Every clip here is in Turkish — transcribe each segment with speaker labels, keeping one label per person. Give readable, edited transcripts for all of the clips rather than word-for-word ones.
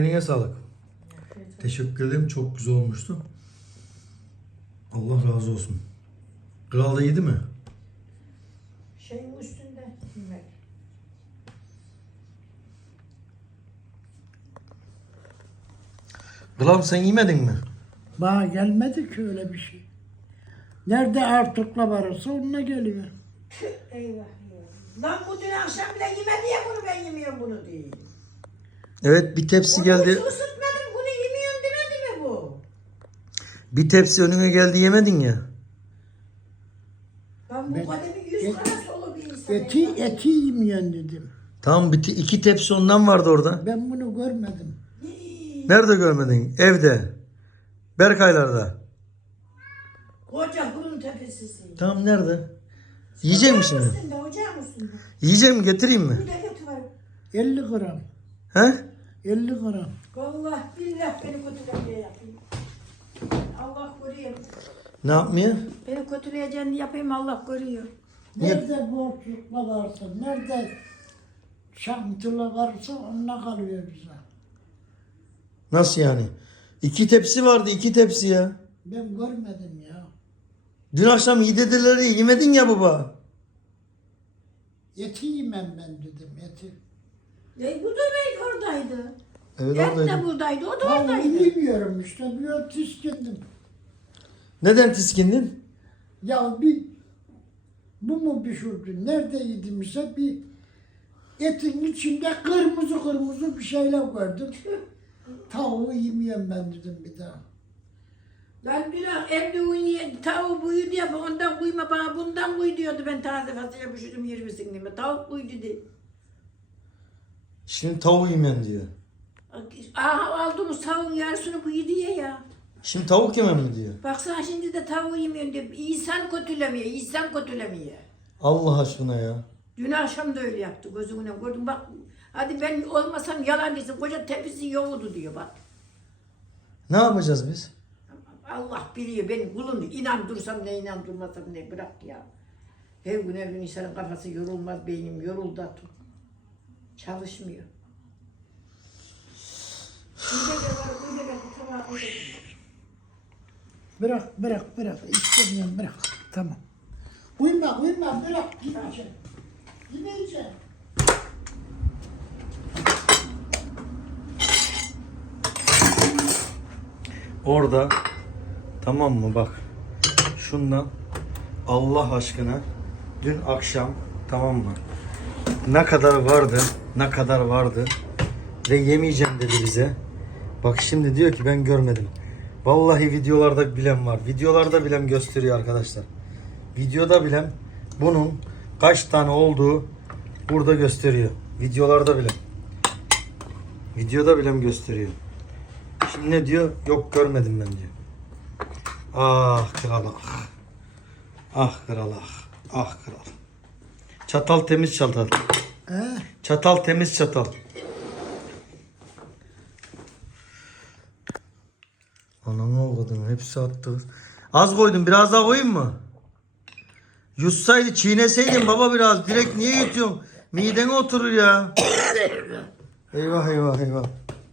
Speaker 1: Eline sağlık. Teşekkür ederim. Çok güzel olmuştu. Allah razı olsun. Kral da yedi mi?
Speaker 2: Şeyin üstünde yemek.
Speaker 1: Kral sen yemedin mi?
Speaker 3: Bana gelmedi ki öyle bir şey. Nerede Artuk'la varırsa onunla geliyor.
Speaker 2: Eyvah eyvah. Lan bu dün akşam bile yemedi ya bunu, ben yemiyorum bunu diye.
Speaker 1: Evet, bir tepsi
Speaker 2: Onu
Speaker 1: geldi.
Speaker 2: hiç ısıtmadım, bunu yemiyorum demedi mi bu?
Speaker 1: Bir tepsi önüne geldi, yemedin ya.
Speaker 2: Ben bu kadar bir yüz kara solu bir insan.
Speaker 3: Eti yemiyorsun dedim.
Speaker 1: Tamam, iki tepsi ondan vardı orada.
Speaker 3: Ben bunu görmedim.
Speaker 1: Nerede görmedin? Evde. Berkaylar'da.
Speaker 2: Koca bunun tepesisi.
Speaker 1: Tamam, nerede? Yiyecek misin şimdi?
Speaker 2: Üstünde, ocağın üstünde.
Speaker 1: Yiyecek mi? Getireyim mi?
Speaker 2: Bir de götürürüm.
Speaker 3: 50 gram.
Speaker 1: He?
Speaker 3: 50 gram.
Speaker 2: Vallahi billah beni kötüleyeceğini yapayım. Allah koruyor.
Speaker 1: Ne yapmıyor?
Speaker 2: Beni kötüleyeceğini yapayım, Allah koruyor.
Speaker 3: Nerede borçlukla varsa, nerede şantıla varsa onunla kalıyor bize.
Speaker 1: Nasıl yani? İki tepsi vardı, iki tepsi ya.
Speaker 3: Ben görmedim ya.
Speaker 1: Dün akşam yedileri yemedin ya baba.
Speaker 3: Eti yemem ben dedim, eti.
Speaker 2: Bu da belki oradaydı.
Speaker 1: Evet,
Speaker 2: Et de
Speaker 1: oradaydı.
Speaker 2: buradaydı, o da
Speaker 3: Ben
Speaker 2: oradaydı.
Speaker 3: yemiyorum işte, bir tiskindim.
Speaker 1: Neden tiskindin?
Speaker 3: Ya bu mu pişirdi? Nerede yedimse bir etin içinde kırmızı bir şeyler gördüm. Tavuğu yemeyeyim ben dedim bir daha.
Speaker 2: Ben dün evde uyuyor, tavuk buydu ya, ondan kuyma bana bundan kuy diyordu, ben taze fasulye pişirdim yer misin diye. Tavuk buydu dedi.
Speaker 1: Şimdi tavuğu yemem diyor.
Speaker 2: Aha aldığımız tavuğun yarısını buydu diye ya.
Speaker 1: Şimdi tavuk yemem mi diyor.
Speaker 2: Baksana şimdi de tavuğu yemiyorsun diyor. İnsan kötülemiyor, insan kötülemiyor.
Speaker 1: Allah aşkına ya.
Speaker 2: Dün akşam da öyle yaptı, gözümle gördüm bak. Hadi ben olmasam yalan desin, koca tepsi yoğurdu diyor bak.
Speaker 1: Ne yapacağız biz?
Speaker 2: Allah biliyor, benim kulum inandırsam ne inandırmasam ne, bırak ya. Her gün insanın kafası yorulmaz, beynim yoruldu artık. Çalışmıyor.
Speaker 3: Bırak. İstemiyorum, bırak. Tamam. Uyma, bırak. Gideceğim. Gideceğim.
Speaker 1: Orada, tamam mı, bak. Şundan Allah aşkına dün akşam, tamam mı? Ne kadar vardı ve yemeyeceğim dedi bize. Bak şimdi diyor ki ben görmedim. Vallahi videolarda bilen var. Videolarda bilen gösteriyor arkadaşlar. Videoda bilen bunun kaç tane olduğu burada gösteriyor. Videolarda bilen. Videoda bilen gösteriyor. Şimdi ne diyor? Yok, görmedim ben diyor. Ah kral ah. Ah kral ah. Ah kral. Çatal temiz çatal.
Speaker 3: He?
Speaker 1: Çatal temiz çatal. Anam oğlum, hepsi attı. Az koydum, biraz daha koyayım mı? Yutsaydı, çiğneseydin baba biraz. Direkt niye yutuyorsun? Midene oturur ya. Eyvah.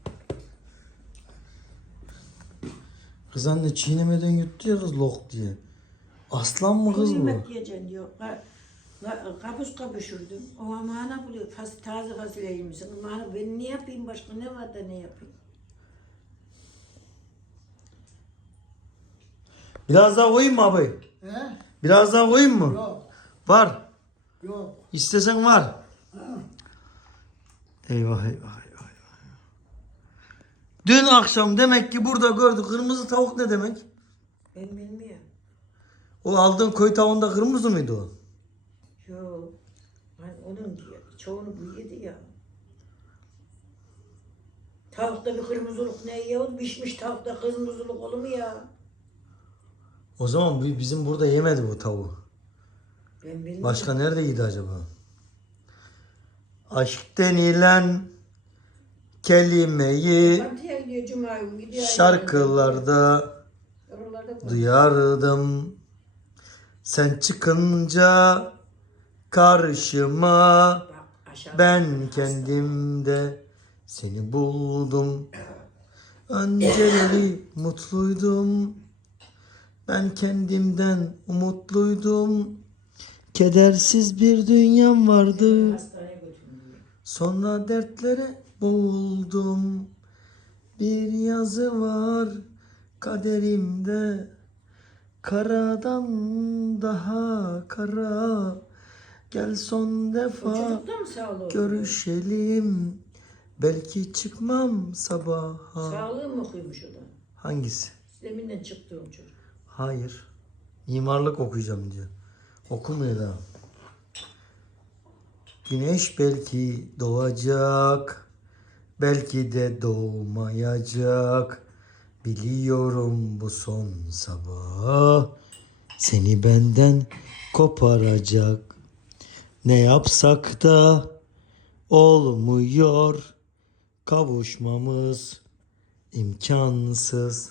Speaker 1: Kız anne çiğnemeden yuttu ya kız, lok diye. Aslan mı kız bu?
Speaker 2: Yemek yiyeceksin diyor. Kapuska pişirdim. O amana buluyor. Taze fasulye yemişsin. Amana ben ne yapayım, başka ne var da ne yapayım?
Speaker 1: Biraz daha koyayım mı abi?
Speaker 3: He?
Speaker 1: Biraz daha koyayım mı?
Speaker 3: Yok.
Speaker 1: Var.
Speaker 3: Yok.
Speaker 1: İstesen var. Eyvah. Dün akşam demek ki burada gördük. Kırmızı tavuk ne demek?
Speaker 2: Ben bilmiyorum.
Speaker 1: O aldığın koyu tavuğunda kırmızı mıydı o?
Speaker 2: Yok. Ben onun diyor. Çoğunu bu yedi ya. Tavukta bir kırmızılık ne yiyor? Pişmiş tavukta kırmızılık olur mu ya?
Speaker 1: O zaman bizim burada yemedi bu tavuğu.
Speaker 2: Ben bilmiyorum.
Speaker 1: Başka nerede yedi acaba? Aşk denilen kelimeyi
Speaker 2: Antiye gidiyor Cuma günü gidiyor.
Speaker 1: şarkılarda
Speaker 2: Oralarda
Speaker 1: duyardım. Sen çıkınca karşıma
Speaker 2: bak aşağı.
Speaker 1: ben kendimde Seni buldum. Önceleri mutluydum. Ben kendimden umutluydum. Kedersiz bir dünyam vardı.
Speaker 2: Hastaneye götürdüm.
Speaker 1: Sonra dertlere boğuldum. Bir yazı var kaderimde. Karadan daha kara. Gel son
Speaker 2: O
Speaker 1: defa
Speaker 2: çocuk da mı sağlığı?
Speaker 1: görüşelim. Belki çıkmam sabaha.
Speaker 2: Sağlığı mı okuymuş o da?
Speaker 1: Hangisi?
Speaker 2: Deminden çıktı o çocuk.
Speaker 1: Hayır. Mimarlık okuyacağım diyor. Okumuyor daha. Güneş belki doğacak. Belki de doğmayacak. Biliyorum bu son sabah seni benden koparacak. Ne yapsak da olmuyor. Kavuşmamız imkansız.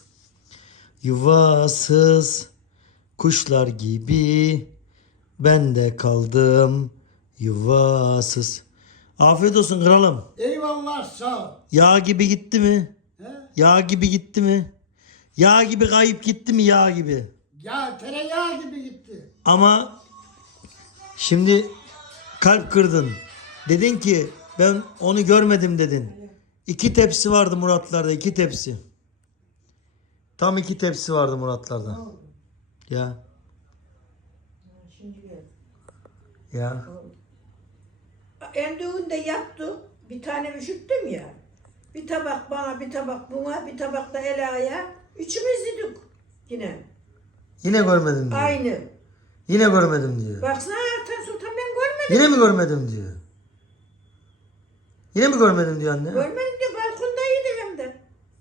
Speaker 1: Yuvasız kuşlar gibi ben de kaldım yuvasız. Afiyet olsun kralım.
Speaker 3: Eyvallah sağ ol.
Speaker 1: Yağ gibi gitti mi?
Speaker 3: He?
Speaker 1: Yağ gibi gitti mi? Yağ gibi kayıp gitti mi yağ gibi?
Speaker 3: Ya tereyağı gibi gitti.
Speaker 1: Ama şimdi kalp kırdın. Dedin ki ben onu görmedim dedin. 2 tepsi vardı Muratlar'da, 2 tepsi. Tam 2 tepsi vardı Muratlar'da. Ya.
Speaker 2: Şimdi geldi.
Speaker 1: Ya.
Speaker 2: Endüğünde yaptı. Bir tane üşüttüm ya. Bir tabak bana, bir tabak buna, bir tabak da Ela'ya. Üçümüz yedik yine.
Speaker 1: Yine görmedim diyor.
Speaker 2: Aynı.
Speaker 1: Yine görmedim diyor.
Speaker 2: Baksana Ertan Sultan ben görmedim.
Speaker 1: Yine mi görmedim diyor. Yine mi görmedim diyor anne?
Speaker 2: Görmedim diyor, balkondaydı hem de.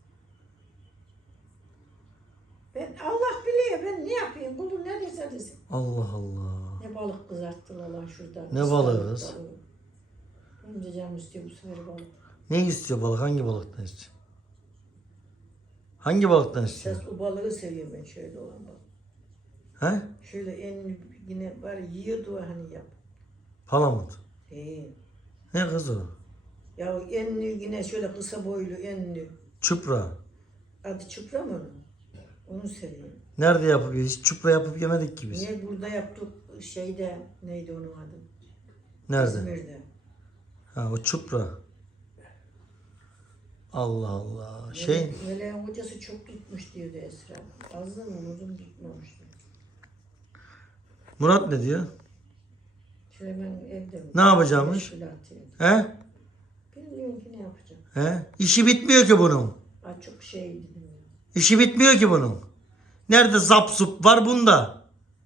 Speaker 2: Ben Allah biliyor, ben ne yapayım? Kulum ne derse desin.
Speaker 1: Allah Allah.
Speaker 2: Ne balık kızarttılar lan şurada.
Speaker 1: Ne balığı kız?
Speaker 2: Benim de canım istiyor bu sefer balık.
Speaker 1: Ne istiyor balık? Hangi balıktan istiyor? Hangi balıktan istiyor?
Speaker 2: Esas o balığı seviyorum ben, şöyle olan balık.
Speaker 1: He?
Speaker 2: Şöyle en yine var yiyordu hani yap.
Speaker 1: Palamut.
Speaker 2: He.
Speaker 1: Ne kız o?
Speaker 2: Ya enlü yine şöyle kısa boylu enlü.
Speaker 1: Çupra.
Speaker 2: Adı Çupra mı onun? Onu seviyorum.
Speaker 1: Nerede yapıp hiç çupra yapıp yemedik ki biz.
Speaker 2: Niye burada yaptık şeyde, neydi onun adı?
Speaker 1: Nerede?
Speaker 2: İzmir'de.
Speaker 1: Ha o çupra. Allah Allah.
Speaker 2: Meleğin hocası çok tutmuş diyordu Esra. Az da mı uzun tutmamış.
Speaker 1: Murat ne diyor?
Speaker 2: Şöyle ben evde mi?
Speaker 1: Ne yapacakmış?
Speaker 2: Meşgul atıyordum.
Speaker 1: He?
Speaker 2: Bilmiyorum ki ne yapacağım.
Speaker 1: He? İşi bitmiyor ki bunun.
Speaker 2: Ay çok şey dedim ya.
Speaker 1: İşi bitmiyor ki bunun. Nerede zap zup var bunda?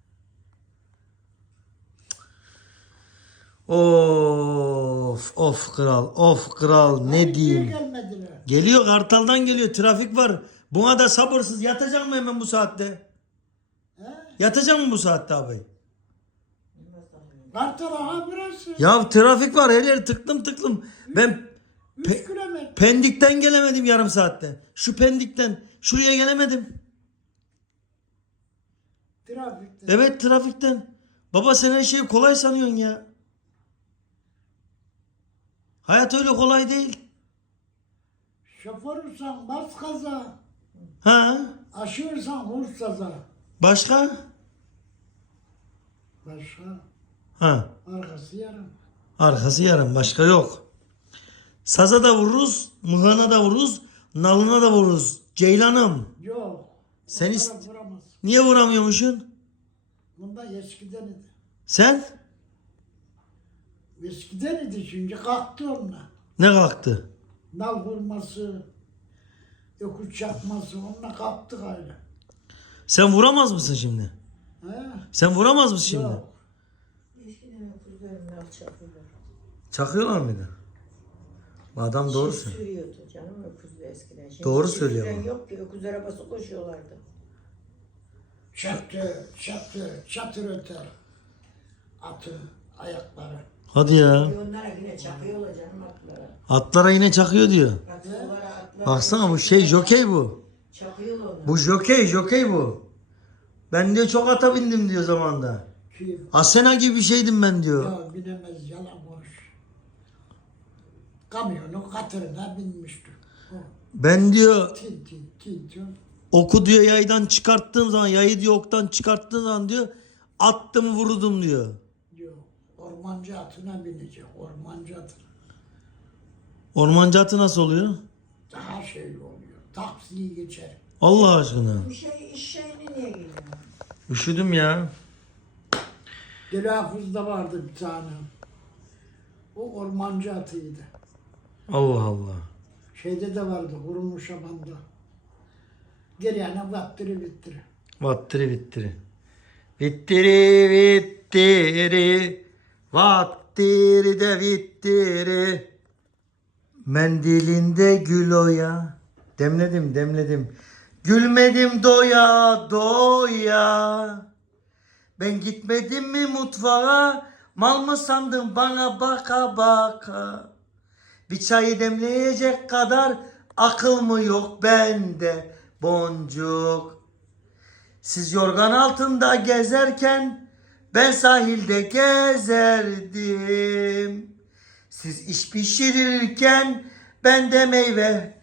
Speaker 1: Of kral, of kral ne
Speaker 3: Niye
Speaker 1: diyeyim.
Speaker 3: gelmediler?
Speaker 1: Geliyor Kartal'dan geliyor, trafik var. Buna da sabırsız. Yatacak mı hemen bu saatte?
Speaker 3: He?
Speaker 1: Yatacak mı bu saatte abi?
Speaker 3: Kartal aha burası.
Speaker 1: Ya trafik var, her yer tıklım tıklım. Ben
Speaker 3: 3 kilometre.
Speaker 1: Pendik'ten gelemedim yarım saatte. Şu Pendik'ten şuraya gelemedim.
Speaker 3: Trafikte.
Speaker 1: Evet, trafikten. Baba sen her şeyi kolay sanıyorsun ya. Hayat öyle kolay değil.
Speaker 3: Şoförsen bas gaza.
Speaker 1: Ha?
Speaker 3: Aşırsan vur saza.
Speaker 1: Başka?
Speaker 3: Başka.
Speaker 1: Ha.
Speaker 3: Arkası yarım.
Speaker 1: Arkası yarım, başka yok. Saza da vururuz, mıhana da vururuz, nalına da vururuz. Ceylanım.
Speaker 3: Yok.
Speaker 1: Sen
Speaker 3: Onlara vuramaz.
Speaker 1: niye vuramıyormuşsun?
Speaker 3: Bunda eskiden idi.
Speaker 1: Sen?
Speaker 3: Eskiden idi şimdi kalktı onunla.
Speaker 1: Ne kalktı?
Speaker 3: Nal vurması, öküz çakması onunla kalktı gayrı.
Speaker 1: Sen vuramaz mısın şimdi?
Speaker 3: He?
Speaker 1: Sen vuramaz mısın şimdi?
Speaker 3: Yok.
Speaker 2: Eskiden öküzlerin alçaklılar.
Speaker 1: Çakıyorlar mıydı? Adam doğru
Speaker 2: Çift
Speaker 1: söylüyor.
Speaker 2: sürüyordu canım öküzle eskiden. Şimdi
Speaker 1: Doğru
Speaker 2: çift
Speaker 1: söylüyor
Speaker 2: süren
Speaker 1: ama.
Speaker 2: yok ki, öküz arabası koşuyorlardı.
Speaker 3: Çatır öter. Atın ayakları.
Speaker 1: Hadi ya.
Speaker 2: Onlara yine çakıyorlar canım atlara.
Speaker 1: Atlara yine çakıyor diyor.
Speaker 2: Atlara.
Speaker 1: Baksana bu şey jokey bu.
Speaker 2: Çakıyorlar onları.
Speaker 1: Bu jokey bu. Ben diyor çok ata bindim diyor zamanda.
Speaker 3: Kim?
Speaker 1: Asena gibi bir şeydim ben diyor.
Speaker 3: Ya bilemez yalan konuş. kamyonun katırına binmişti. O,
Speaker 1: Ben diyor
Speaker 3: tin tin tin tin.
Speaker 1: oku diyor yaydan çıkarttığım zaman yayı diyor oktan çıkarttığım zaman diyor attım vurdum diyor.
Speaker 3: Diyor, ormancı atına binecek, ormancı atına.
Speaker 1: Ormancı atı nasıl oluyor?
Speaker 3: Daha şeyli oluyor, taksiyi geçer.
Speaker 1: Allah aşkına.
Speaker 2: Bu şey iş şeyini niye geliyor?
Speaker 1: Üşüdüm ya.
Speaker 3: Dilafuz'da vardı bir tane. O ormancı atıydı.
Speaker 1: Allah Allah.
Speaker 3: Şeyde de vardı, Hurunlu Şaban'da. Geriyana vattırı bittiri.
Speaker 1: Vattiri vittiri. Vittiri vittiri. Vattiri de vittiri. Mendilinde gül oya. Demledim demledim. Gülmedim doya doya. Ben gitmedim mi mutfağa? Mal mı sandın bana baka baka? Bir çayı demleyecek kadar akıl mı yok bende boncuk? Siz yorgan altında gezerken ben sahilde gezerdim. Siz iş pişirirken ben de meyve